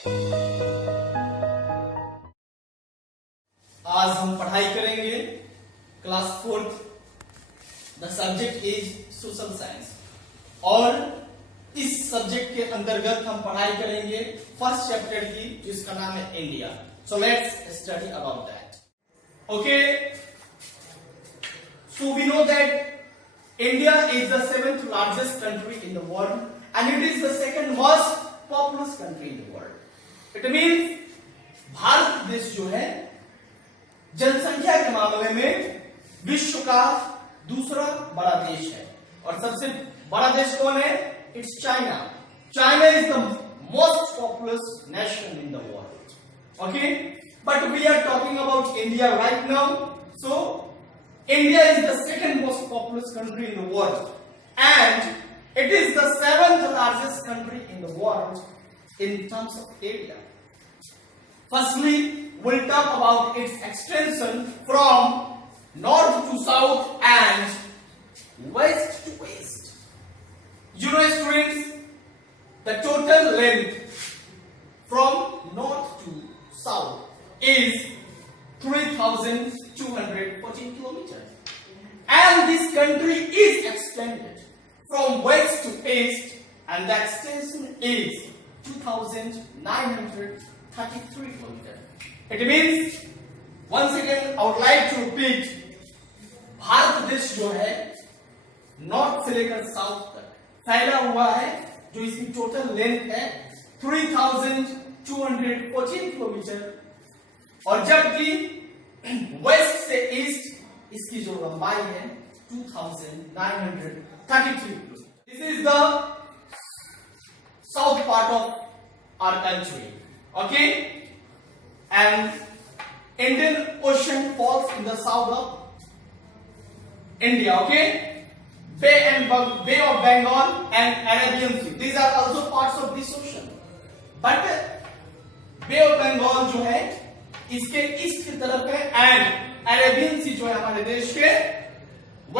आज हम पढ़ाई करेंगे class 4th। The subject is social science और इस सब्जेक्ट के अंतर्गत हम पढ़ाई करेंगे फर्स्ट चैप्टर की, जिसका नाम है India. So let's study about that. Okay, so we know that India is the 7th largest country in the world and it is the second most populous country in the world. It means भारत देश जो है जनसंख्या के मामले में विश्व का दूसरा बड़ा देश है। और सबसे बड़ा देश कौन है? It's China. China is the most populous nation in the world. Okay, but we are talking about India right now. So India is the second most populous country in the world and it is the 7th largest country in the world in terms of area. Firstly, we'll talk about its extension from north to south and west to west. You know, students, the total length from north to south is 3,214 kilometers. And this country is extended from west to east, and the extension is 2,933 kilometers. It means, once again, I would like to repeat, Bharat देश जो है नॉर्थ से लेकर साउथ तक फैला हुआ है, जो इसकी टोटल लेंथ है 3,214 किलोमीटर, और जबकि वेस्ट से ईस्ट इसकी जो लंबाई है 2,933 kilometre. This is the south part of our country. Okay, and Indian Ocean falls in the south of India. Okay, Bay of Bengal and Arabian Sea, these are also parts of this ocean, but Bay of Bengal जो है इसके ईस्ट की तरफ है and Arabian सी जो है हमारे देश के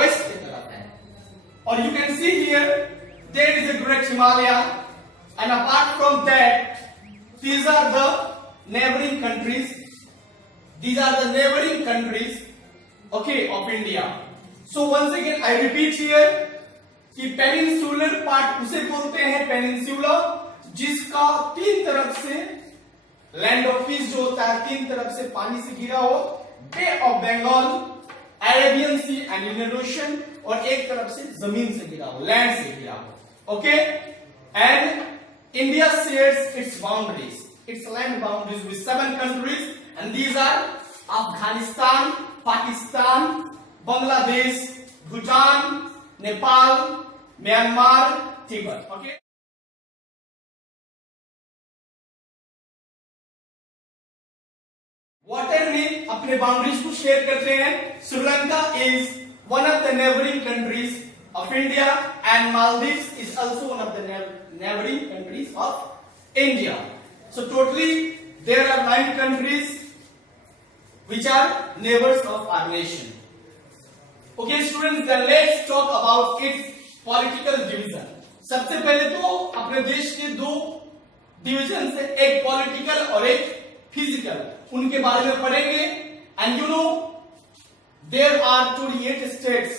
वेस्ट की तरफ है। और you can see here there is a great Himalaya, and apart from that these are the neighboring countries. These are the neighboring countries, okay, of India. So once again I repeat here कि peninsular part उसे बोलते हैं peninsula, जिसका तीन तरफ से land of peace जो होता है, तीन तरफ से पानी से घिरा हो, bay of Bengal, Arabian sea and Indian ocean, और एक तरफ से जमीन से घिरा हो, लैंड से घिरा हो। Okay, and India shares its boundaries, its land boundaries with 7 countries, and these are Afghanistan, Pakistan, Bangladesh, Bhutan, Nepal, Myanmar, Tibet. Okay. Water में अपने बाउंड्रीज को शेयर करते हैं। Sri Lanka is one of the neighbouring countries of India, and Maldives is also one of the neighboring countries of India. So totally there are 9 countries which are neighbors of our nation. Okay students, then let's talk about its political division. सबसे पहले तो अपने देश के दो डिवीजन है, एक पॉलिटिकल और एक फिजिकल, उनके बारे में पढ़ेंगे। And you know there are 28 states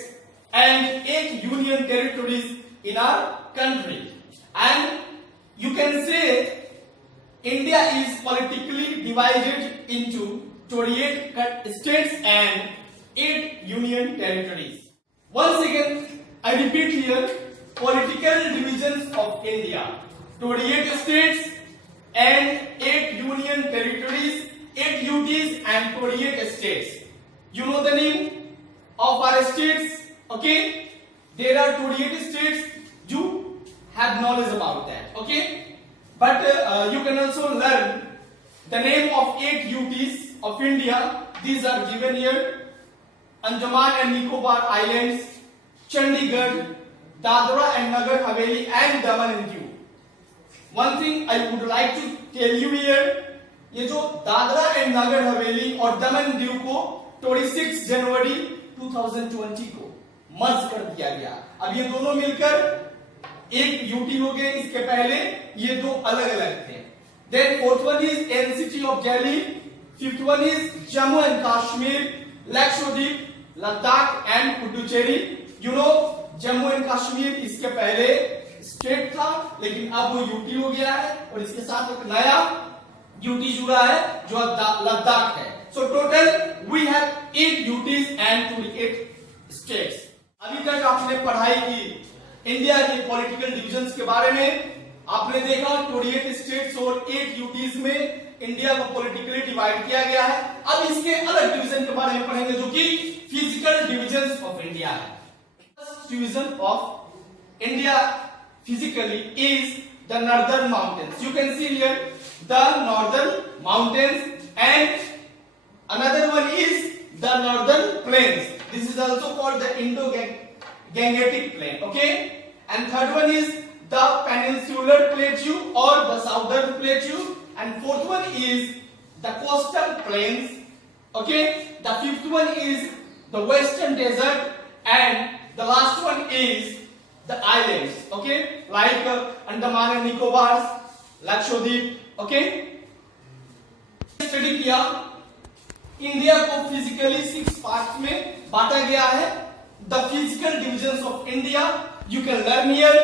and 8 union territories in our country, and you can say India is politically divided into 28 states and 8 union territories. Once again I repeat here, political divisions of India: 28 states and 8 union territories, 8 UTs and 28 states. You know the name of our states? Okay, there are 28 states. You have knowledge about that. Okay, but you can also learn the name of 8 UTs of India. These are given here: Andaman and Nicobar Islands, Chandigarh, Dadra and Nagar Haveli, and Daman and Diu. One thing I would like to tell you here, ये जो दादरा एंड नगर हवेली और दमन दीव को 26 जनवरी 2020 को मर्ज कर दिया गया। अब ये दोनों मिलकर एक यूटी हो गए। इसके पहले ये दो अलग अलग थे। Then fourth one is NCT of Delhi. Fifth one is Jammu and Kashmir, Lakshadweep, Ladakh and Puducherry. You know Jammu and Kashmir इसके पहले स्टेट था, लेकिन अब वो यूटी हो गया है और इसके साथ एक नया यूटी जुड़ा है जो लद्दाख है. So total we have 8 UTs and 28 states. अभी तक आपने पढ़ाई की इंडिया के पॉलिटिकल डिविजन्स के बारे में. आपने देखा 28 स्टेट्स और 8 यूटीज में इंडिया को पॉलिटिकली डिवाइड किया गया है. अब इसके अलग डिवीजन के बारे में पढ़ेंगे जो कि फिजिकल डिविजन्स ऑफ इंडिया है. First division of India physically is the northern mountains. You can see here the northern mountains, and another one is the northern plains. This is also called the Indo-Gangetic plain. Okay, and third one is the peninsular plateau or the southern plateau, and fourth one is the coastal plains. Okay, the fifth one is the western desert, and the last one is the islands. Okay, like Andaman and Nicobar, Lakshadweep. Okay, study किया India को physically 6 parts में बांटा गया है. The physical divisions of India you can learn here.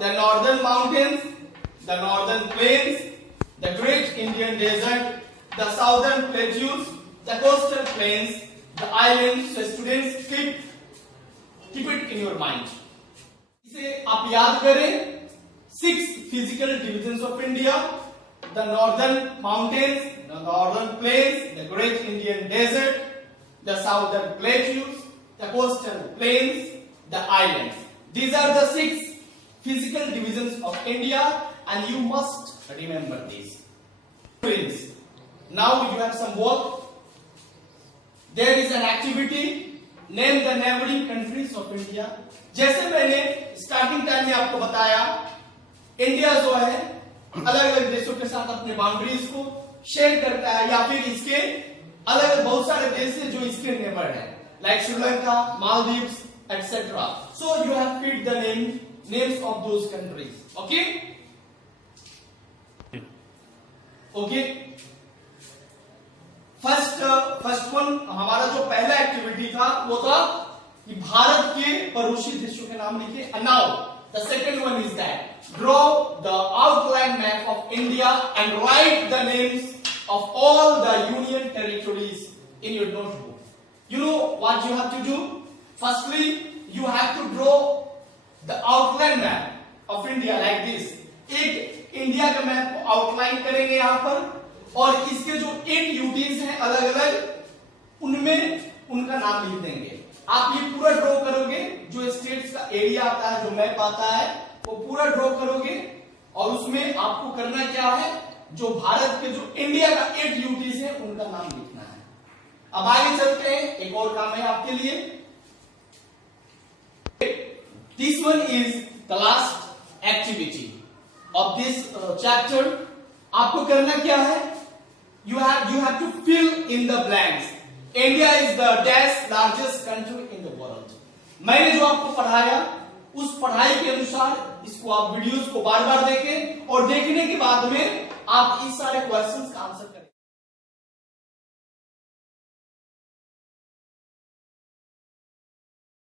The northern mountains, the northern plains, the great Indian desert, the southern plateaus, the coastal plains, the islands. So students keep it in your mind. इसे आप याद करें. 6 physical divisions of India: the northern mountains, the northern plains, the great Indian desert, the southern plateaus, the coastal plains, the islands. These are the 6 physical divisions of India, and you must remember these. Friends, now you have some work. There is an activity. Name the neighboring countries of India. जैसे मैंने starting time में आपको बताया, इंडिया जो है अलग अलग देशों के साथ अपने बाउंड्रीज को शेयर करता है, या फिर इसके अलग बहुत सारे देश हैं जो इसके नेबर हैं, लाइक Sri Lanka, Maldives etc. So you have fit the names of those countries. Okay? Okay. First one हमारा जो पहला एक्टिविटी था वो था कि भारत के पड़ोसी देशों के नाम लिखे. Now the second one is that draw the outline map of India and write the names of all the union territories in your notebook. You know what you have to do. Firstly you have to draw the outline map of India like this. एक India का map outline करेंगे यहां पर, और इसके जो 8 यूटीज हैं अलग अलग, उनमें उनका नाम लिख देंगे. आप ये पूरा ड्रॉ करोगे, जो स्टेट्स का एरिया आता है, जो मैप आता है, वो पूरा ड्रॉ करोगे, और उसमें आपको करना क्या है, जो भारत के जो इंडिया का 8 यूटीज है उनका नाम लिखना है. अब आगे चलते हैं, एक और काम है आपके लिए. This one is the last activity of this chapter. आपको करना क्या है, you have to fill in the blanks. India is the dash largest country in the world. मैंने जो आपको पढ़ाया उस पढ़ाई के अनुसार इसको आप वीडियोस को बार बार देखें, और देखने के बाद में आप इस सारे क्वेश्चंस का आंसर